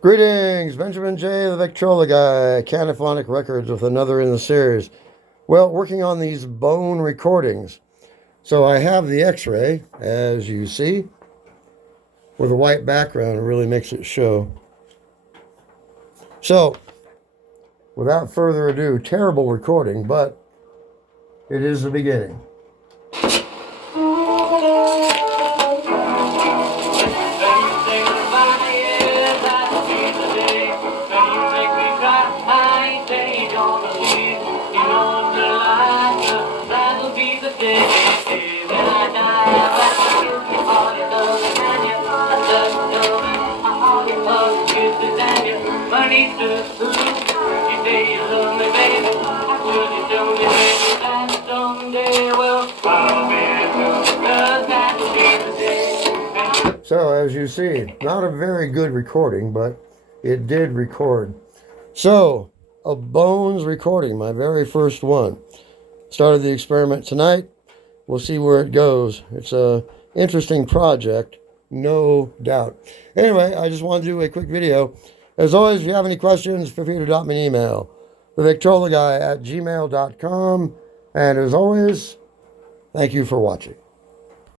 Greetings, Benjamin J. the Victrola Guy, Canaphonic Records with another in the series. Well, working on these bone recordings. So I have the x-ray, as you see, with a white background. It really makes it show. So, without further ado, terrible recording, but it is the beginning. So, as you see, not a very good recording, but it did record. So, a bones recording, my very first one. Started the experiment tonight. We'll see where it goes. It's a interesting project, no doubt. Anyway, I just wanted to do a quick video. As always, if you have any questions, feel free to drop me an email. TheVictrolaGuy@gmail.com. And as always, thank you for watching.